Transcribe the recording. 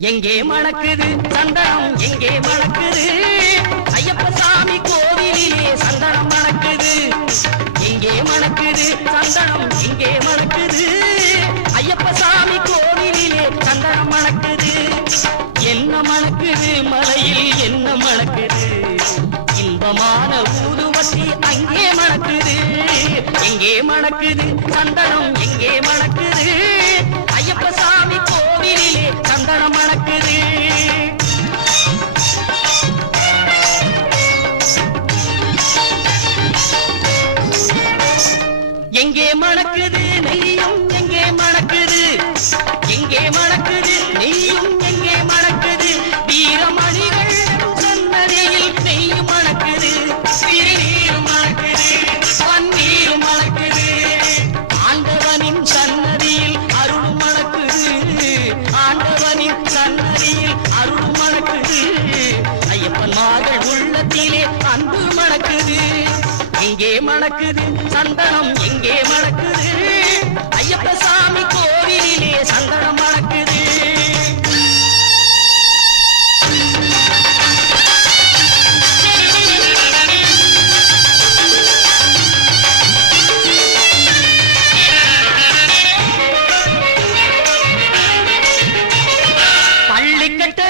எங்கே மணக்குது சந்தனம் எங்கே மணக்குது ஐயப்ப சாமி கோவிலிலே சந்தனம் மணக்குது எங்கே மணக்குது சந்தனம் எங்கே மணக்குது ஐயப்ப சாமி கோவிலிலே சந்தனம் மணக்குது என்ன மணக்குது மலையில் என்ன மணக்குது இன்பமான ஊதுவத்தி அங்கே மணக்குது எங்கே மணக்குது சந்தனம் எங்கே மணக்குது ஐயப்ப சாமி கோவிலிலே சந்தனம் மணக்குது எங்கே மணக்குது நெய்யும் எங்கே மணக்குது எங்கே மணக்குது நெய்யும் எங்கே மணக்குது வீரமணிகள் சன்னதியில் நெய்யும் மணக்குது நீரும் மணக்குது பன்னீரும் மணக்குது ஆண்டவனின் சன்னதியில் அருள் மணக்குது ஆண்டவனின் சன்னதியில் அருள் மணக்குது ஐயப்பன் மகள் உள்ளத்திலே அன்பு மணக்குது எங்கே மணக்குது சந்தனம் எங்கே மணக்குது ஐயப்ப சாமி கோவிலிலே சந்தனம் மணக்குது பள்ளிக்கட்டு